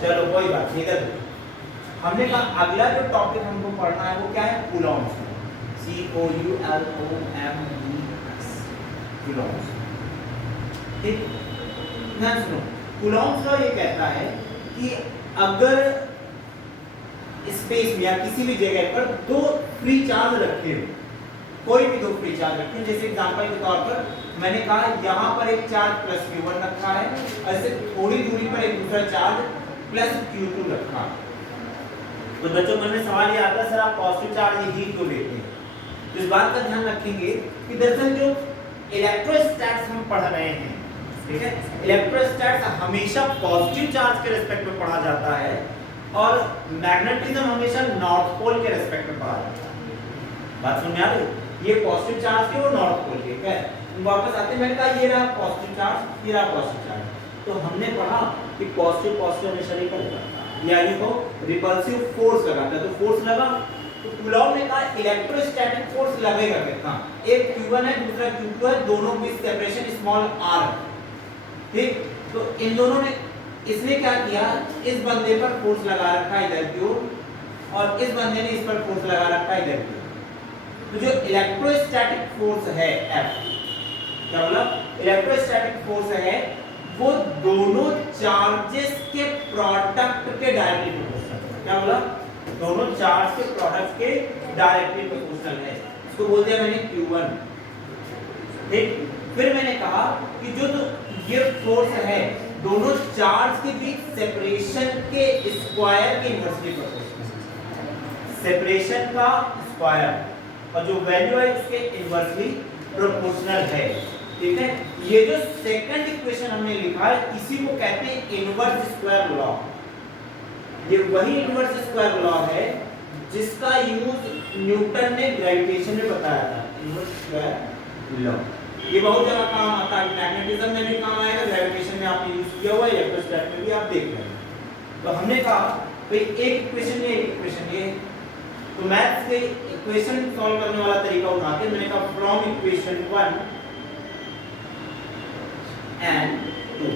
चलो कोई बात नहीं, इधर हमने कहा अगला जो टॉपिक हमको पढ़ना है वो क्या है, कूलॉम्स। COULOMBS, Coulomb's. ठीक, ध्यान सुनो, कूलॉम्स लॉ ये कहता है कि अगर स्पेस में या किसी भी जगह पर दो फ्री चार्ज रखे हो, कोई भी दो फ्री चार्ज रखे हो, जैसे एग्जांपल के तौर पर मैंने कहा यहाँ पर एक चार्ज प्लस Q1 रखा है, ऐसे थोड़ी दूरी पर एक दूसरा चार्ज प्लस Q2 रखा है। तो बच्चों मन में सवाल ये आता है, सर आप पॉजिटिव चार्ज ही क्यों लेते हैं? तो इस बात का ध्यान रखेंगे कि दरअसल जो इलेक्ट्रोस्टैट्स हम पढ़ रहे हैं, ठीक है, इलेक्ट्रोस्टैट्स हमेशा पॉजिटिव चार्ज के रिस्पेक्ट में पढ़ा जाता है और मैग्नेटिज्म हमेशा नॉर्थ पोल के रिस्पेक्ट में पढ़ा जाता है। बात समझ आ रही है? ये पॉजिटिव चार्ज के, वो नॉर्थ पोल के, क्या है? वापस आते हैं, मैंने कहा ये रहा पॉजिटिव चार्ज, ये रहा पॉजिटिव चार्ज। तो हमने पढ़ा कि पॉजिटिव पॉजिटिव हमेशा रिपल करता है, यानी को रिपल्सिव फोर्स लगाता है। तो फोर्स लगा, तो कूलॉम ने कहा इलेक्ट्रोस्टैटिक फोर्स लगेगा कितना? एक Q1 है, दूसरा Q2 है, दोनों की सेपरेशन स्मॉल r है। ठीक, तो इन दोनों ने, इसने क्या किया, इस बंदे पर फोर्स लगा रखा है इधर की ओर, और इस बंदे ने इस पर फोर्स लगा रखा है इधर की ओर। तो जो इलेक्ट्रोस्टैटिक फोर्स है F, क्या बोला, इलेक्ट्रोस्टैटिक फोर्स है वो दोनों चार्जेस के प्रोडक्ट के डायरेक्टली प्रोपोर्शनल है। क्या बोला, दोनों चार्ज के प्रोडक्ट के डायरेक्टली प्रोपोर्शनल है। इसको बोल दिया मैंने Q1। ठीक, फिर मैंने कहा कि जो ये फोर्स है दोनों चार्ज के बीच सेपरेशन के स्क्वायर के इनवर्सली प्रोपोर्शनल, सेपरेशन का स्क्वायर, और जो वैल्यू है उसके इनवर्सली प्रोपोर्शनल है। ठीक है, ये जो सेकंड इक्वेशन हमने लिखा है इसी को कहते हैं इनवर्स स्क्वायर लॉ। ये वही इनवर्स स्क्वायर लॉ है जिसका यूज न्यूटन ने ग्रेविटेशन में बताया था, इनवर्स स्क्वायर लॉ। ये बहुत जगह काम आता है, मैग्नेटिज्म में भी काम आएगा, ग्रेविटेशन में आपने यूज किया हुआ है, इलेक्ट्रोस्टैटिक में भी आप देख रहे हैं। तो हमने कहा भाई एक इक्वेशन ये, एक इक्वेशन ये, तो मैथ्स के इक्वेशन सॉल्व करने वाला तरीका उठाते हैं। मैंने कहा फ्रॉम इक्वेशन 1 and 2।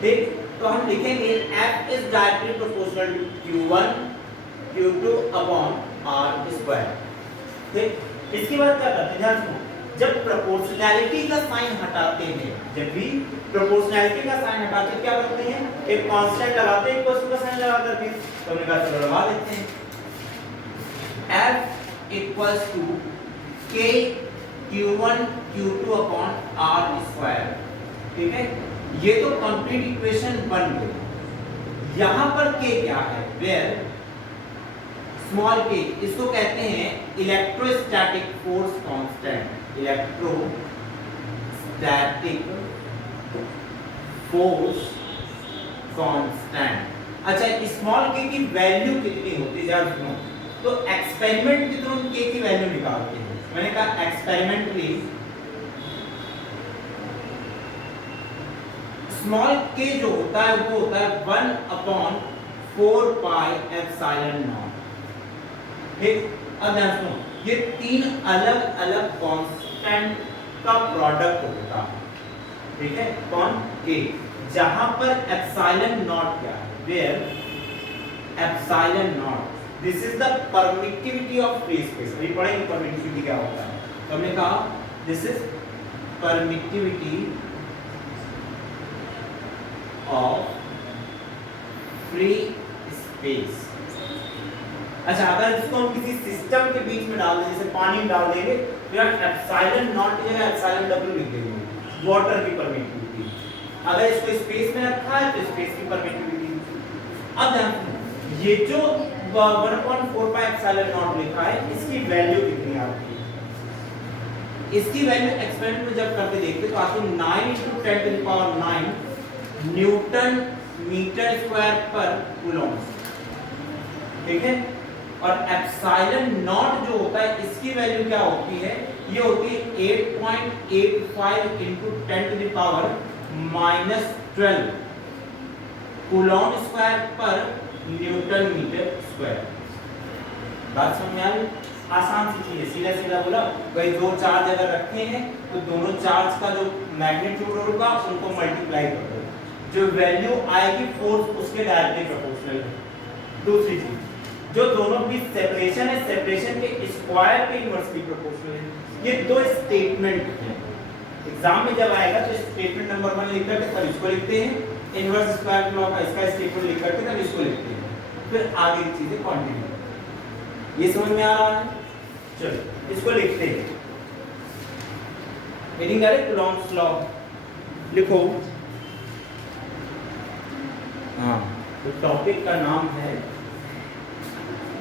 ठीक, तो हम लिखेंगे F is directly proportional to Q1 Q2 upon R square। ठीक, इसके बाद क्या करते हैं, ध्यान सुनो, जब प्रोपोर्शनैलिटी का साइन हटाते हैं, जब भी प्रोपोर्शनैलिटी का साइन हटाते हैं क्या करते हैं, एक कांस्टेंट लगाते हैं, इक्वल टू का साइन लगा करके, तो हमने कहा चलो लगा देते हैं। F equals to K Q1 Q2 upon R square। ठीक है, ये तो कंप्लीट इक्वेशन बन गई। यहां पर k क्या है, वेयर स्मॉल k, इसको कहते हैं electrostatic force constant, electrostatic force constant. अच्छा, स्मॉल k की वैल्यू कितनी होती है जरा सुनो, तो एक्सपेरिमेंट के थ्रू k की वैल्यू निकालते हैं। मैंने कहा एक्सपेरिमेंटली स्मॉल k जो होता है वो होता है 1/4 पाई एप्सिलॉन नॉट। ठीक, अब ध्यान सुनो, ये तीन अलग अलग कांस्टेंट का प्रोडक्ट होता है। ठीक है, कौन, k, जहां पर एप्सिलॉन नॉट क्या है, where epsilon naught this is the permittivity of free space. अभी पढ़ेंगे परमिटिविटी क्या होता है। तो हमने कहा this is permittivity of free space. अच्छा, अगर इसको हम किसी सिस्टम के बीच में डाल दें, जैसे पानी में डाल देंगे, तो यार एप्सिलॉन नॉट की जगह एप्सिलॉन डब्ल्यू लिख देंगे, वाटर की परमिटिविटी। अगर इसको स्पेस में रखा है तो स्पेस की परमिटिविटी। अब ध्यान, ये जो 1/4 पाई एप्सिलॉन नॉट लिखा है इसकी वैल्यू कितनी आती है? इसकी वैल्यू एक्सपेरिमेंट में जब करके देखते तो आती है 9 × 10⁹ न्यूटन मीटर स्क्वायर पर कूलॉम। ठीक है, और एप्सिलॉन नॉट जो होता है इसकी वैल्यू क्या होती है, ये होती है 8.85 × 10⁻⁻12 कूलॉम स्क्वायर पर न्यूटन मीटर स्क्वायर। बात समझ में आ रही? आसान सी चीज है, सीधा सीधा बोला, भाई दो चार्ज अगर रखे हैं तो दोनों चार्ज का जो मैग्नीट्यूड होगा उनको मल्टीप्लाई कर दो, जो वैल्यू आएगी फोर्स उसके डायरेक्टली प्रोपोर्शनल है। दूसरी चीज जो दोनों की सेपरेशन है, सेपरेशन के स्क्वायर के इनवर्सली प्रोपोर्शनल है। ये दो स्टेटमेंट हैं, एग्जाम में जब आएगा तो स्टेटमेंट नंबर 1 लिख करके तब इसको लिखते हैं, इनवर्स स्क्वायर लॉ का इसका स्टेटमेंट लिख करके तब इसको लिखते हैं, फिर आगे की चीजें कंटिन्यू। ये समझ में आ रहा है? चलो इसको लिखते हैं। हेडिंग डायरेक्ट कुलॉम्स लॉ लिखो। हाँ, तो टॉपिक का नाम है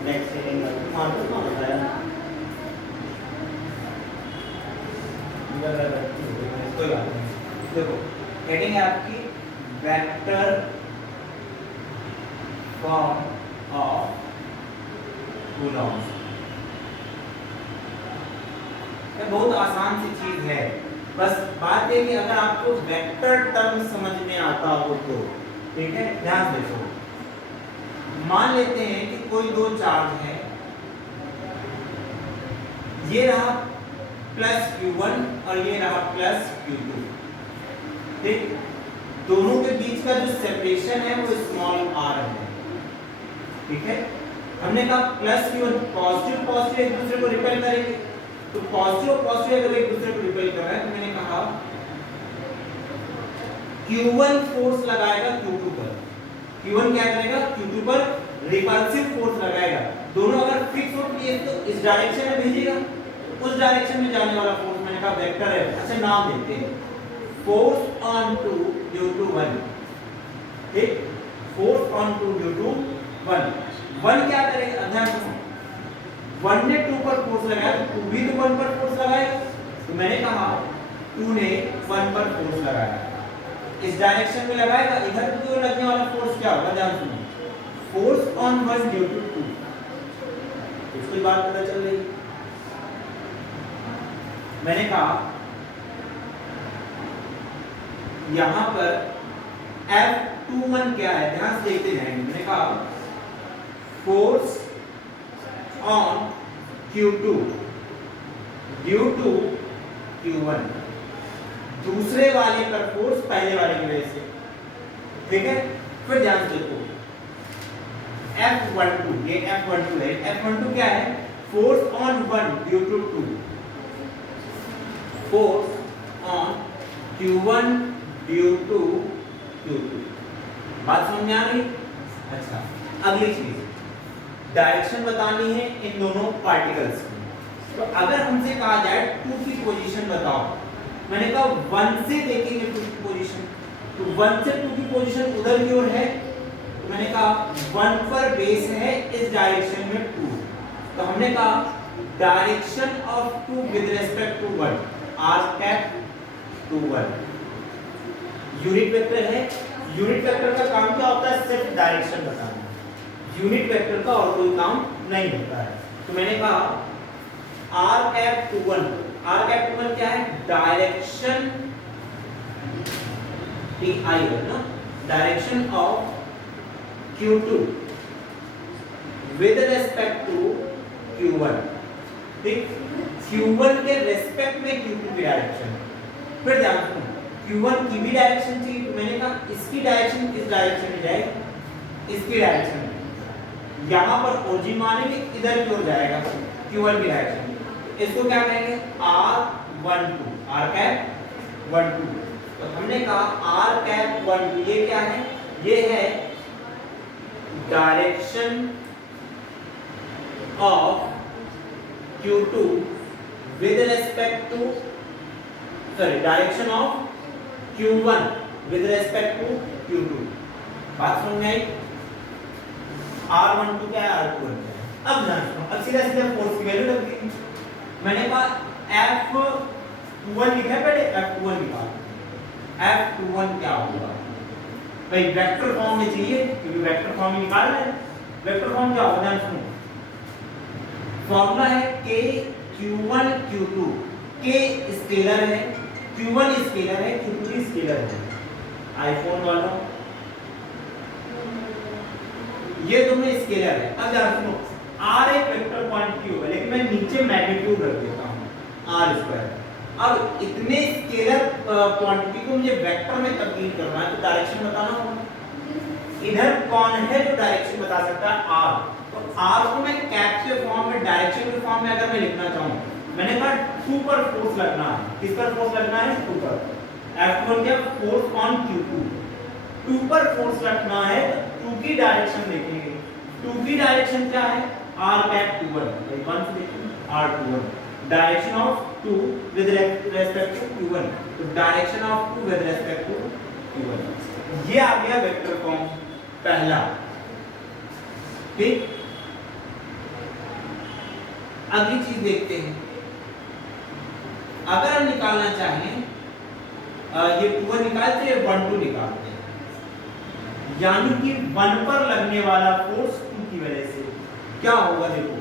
नेक्स्ट हेडिंग मार्कर कौन बताया? कोई बात नहीं, देखो हेडिंग है आपकी वेक्टर फॉर्म ऑफ कूलॉम्स। ये बहुत आसान सी चीज है, बस बात है कि अगर आपको वेक्टर टर्म समझ में आता हो तो ठीक है। ध्यान देखो, मान लेते हैं कि कोई दो चार्ज है, ये रहा प्लस Q1 और ये रहा प्लस Q2, ठीक। दोनों के बीच का जो सेपरेशन है वो स्मॉल r है, ठीक है। हमने कहा प्लस Q1 पॉजिटिव पॉजिटिव एक दूसरे को रिपेल करेंगे, तो पॉजिटिव और पॉजिटिव अगर एक दूसरे को रिपेल कर रहा है तो मैंने कहा Q1 फोर्स लगाएगा Q2 पर, Q1 क्या करेगा Q2 पर रिपल्सिव फोर्स लगाएगा। दोनों अगर फिक्स हो तो इस डायरेक्शन में भेजेगा, उस डायरेक्शन में जाने वाला फोर्स मैंने कहा वेक्टर है। अच्छा नाम देते हैं, force on two due to 1, ठीक। Force on two due to 1 क्या करेगा? ध्यान सुनो, 1 ने 2 पर फोर्स लगाया तो 2 भी तो 1 पर फोर्स लगाएगा, तो मैंने कहा 2 ने 1 पर फोर्स लगाया, इस डायरेक्शन में लगाएगा, इधर तो लगने वाला फोर्स क्या होगा? ध्यान सुनो, फोर्स ऑन 1 ड्यू टू 2, इसकी बात पता चल रही। मैंने कहा यहां पर F21 क्या है? ध्यान से देखते जाएंगे। मैंने कहा force on Q2 due to Q1, दूसरे वाले पर फोर्स पहले वाले की वजह से, ठीक है। फिर ध्यान से देखो F12, ये F12 है, F12 क्या है? Force on 1 due to 2, force on Q1 due to Q2। बात समझ में आ गई? अच्छा, अगली चीज डायरेक्शन बतानी है इन दोनों पार्टिकल्स की। तो अगर हमसे कहा जाए 2 की पोजीशन बताओ, मैंने कहा 1 से देखेंगे 2 की पोजीशन, तो 1 से 2 की पोजीशन उधर की ओर है, तो मैंने कहा 1 पर बेस है इस डायरेक्शन में 2, तो हमने कहा direction of 2 with respect to 1 r cap two 1 unit vector है। यूनिट वेक्टर का काम क्या होता है? सिर्फ डायरेक्शन बताना, यूनिट वेक्टर का और कोई काम नहीं होता है। तो मैंने कहा r cap two 1, r cap two 1 क्या है? डायरेक्शन ti है ना, direction of Q2 with respect to Q1, ठीक। Q1 के रिस्पेक्ट में Q2 की डायरेक्शन। फिर ध्यान रखो Q1 की भी डायरेक्शन चाहिए, तो मैंने कहा इसकी डायरेक्शन किस डायरेक्शन में जाएगी? इसकी डायरेक्शन में। यहां पर ओरिजिन मानेंगे, इधर की ओर जाएगा Q1 की डायरेक्शन, इसको क्या कहेंगे? R12, r cap 12। तो हमने कहा r कैप 12 ये क्या है? ये है direction of Q2 with respect to, sorry, direction of Q1 with respect to Q2। बात समझ में आई? R12 क्या है? R21 क्या है? अब ध्यान सुनो, अब सीधा सीधा फोर्स की वैल्यू रख देंगे। मैंने कहा F21 लिखा है, पहले F21 निकाल। F21 क्या होगा भाई? वेक्टर फॉर्म में चाहिए, क्योंकि वेक्टर फॉर्म में निकाल रहे हैं। वेक्टर फॉर्म क्या होगा? ध्यान सुनो, फॉर्मूला है K Q1 Q2, K scalar है, Q1 स्केलर है, Q2 स्केलर है। आईफोन वालों ये दोनों स्केलर है। अब ध्यान सुनो, R एक वेक्टर क्वांटिटी होगा, लेकिन मैं नीचे मैग्नीट्यूड रख देता हूं r²। अब इतने स्केलर क्वांटिटी को मुझे वेक्टर में तब्दील करना है तो डायरेक्शन बताना होगा। इधर कौन है जो डायरेक्शन बता सकता है? आर। तो आर को मैं कैप के फॉर्म में, डायरेक्शन के फॉर्म में अगर मैं लिखना चाहूं, मैंने कहा 2 पर फोर्स लगना है। किस पर फोर्स लगना है? 2 पर। F1 क्या? Force on Q2। 2 पर फोर्स लगना है तो 2 की डायरेक्शन देखेंगे। 2 की डायरेक्शन क्या है? R cap 2 1। एक बार से देखिए R21, direction of 2 with respect to Q1। तो direction of 2 with respect to Q1। ये आ गया वेक्टर फॉर्म पहला। ठीक, अगली चीज देखते हैं। अगर हम निकालना चाहें ये 2 1 निकालते हैं, 1 2 निकालते हैं, यानी कि 1 पर लगने वाला फोर्स 2 की वजह से क्या होगा? देखो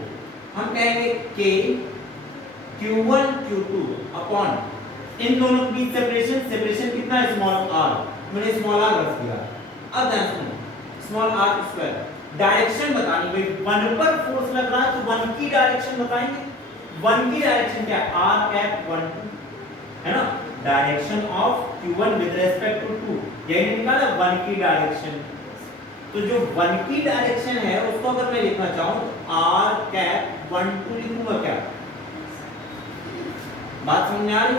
हम कहेंगे k q1 q2 अपॉन इन दोनों के बीच सेपरेशन, सेपरेशन कितना है? Small r। मैंने स्मॉल r रख दिया। अब ध्यान सुनो, स्मॉल r स्क्वायर, डायरेक्शन बतानी भाई। 1 पर फोर्स लग रहा है तो 1 की डायरेक्शन बताएंगे। 1 की डायरेक्शन क्या है? r कैप 1 2, है ना? Direction of q1 with respect to 2, यही निकाला 1 की डायरेक्शन। तो जो 1 की डायरेक्शन है उसको अगर मैं लिखना चाहूं तो r कैप 1 2 लिखूंगा। क्या बात समझ में आ रही?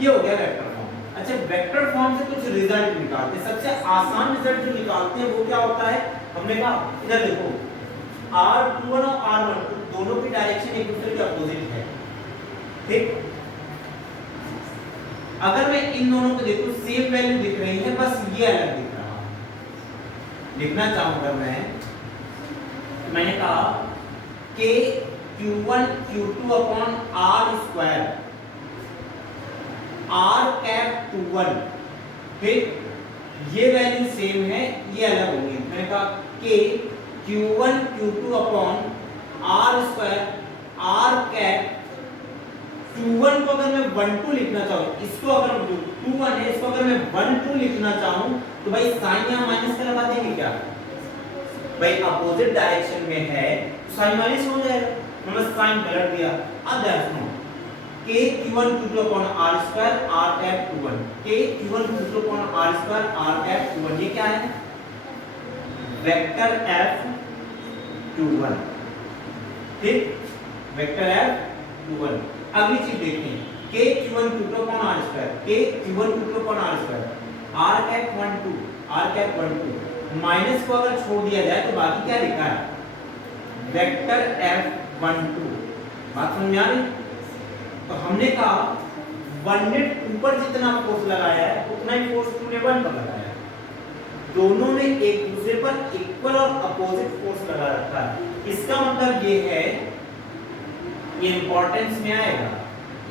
ये हो गया वेक्टर फॉर्म। अच्छा, वेक्टर फॉर्म से कुछ रिजल्ट निकालते हैं। सबसे आसान रिजल्ट जो निकालते हैं वो क्या होता है? हमने कहा इधर देखो r21 और r12 दोनों की डायरेक्शन एक दूसरे के अपोजिट है। ठीक, अगर मैं इन दोनों को देखूं सेम वैल्यू दिख रही है, बस ये अलग दिख रहा है। लिखना चाहूंगा मैंने कहा k q1 q2 upon r square r cap 2 1। ठीक, ये वैल्यू सेम है, ये अलग होंगी। मैंने कहा k q1 q2 upon r square r cap 2 1 को अगर मैं 1 2 लिखना चाहूं, इसको अगर 2 1 है, इसको अगर मैं 1 2 लिखना चाहूं तो भाई साइन या माइनस का लगा देंगे। क्या भाई अपोजिट डायरेक्शन में है तो साइन माइनस हो जाएगा। मैंने साइन पलट दिया। अब देखो k q1 q2 upon r square r cap 2 1, k q1 q2 upon r square r cap 2 1, ये क्या है? Vector F21। ठीक, वेक्टर F21। अगली चीज देखते हैं, k q1 q2 upon r square, k q1 q2 upon r square r cap 1 2, r cap 1 2, minus को अगर छोड़ दिया जाए तो बाकी क्या लिखा है? Vector F12। बात समझ में आ रही? तो हमने कहा 1 ने ऊपर जितना फोर्स लगाया है उतना ही फोर्स 2 ने 1 पर लगाया है। दोनों ने एक दूसरे पर इक्वल और अपोजिट फोर्स लगा रखा है। इसका मतलब ये है, ये इंपॉर्टेंस में आएगा,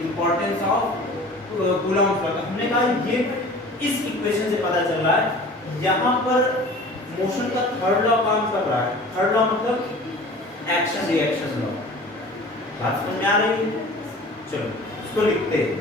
इंपॉर्टेंस ऑफ कूलम्ब लॉ। हमने कहा ये इस इक्वेशन से पता चल रहा है यहाँ पर मोशन का थर्ड लॉ काम कर रहा है। थर्ड लॉ मतलब एक्शन रिएक्शन लॉ। बात समझ में आ रही है? चलो इसको लिखते हैं।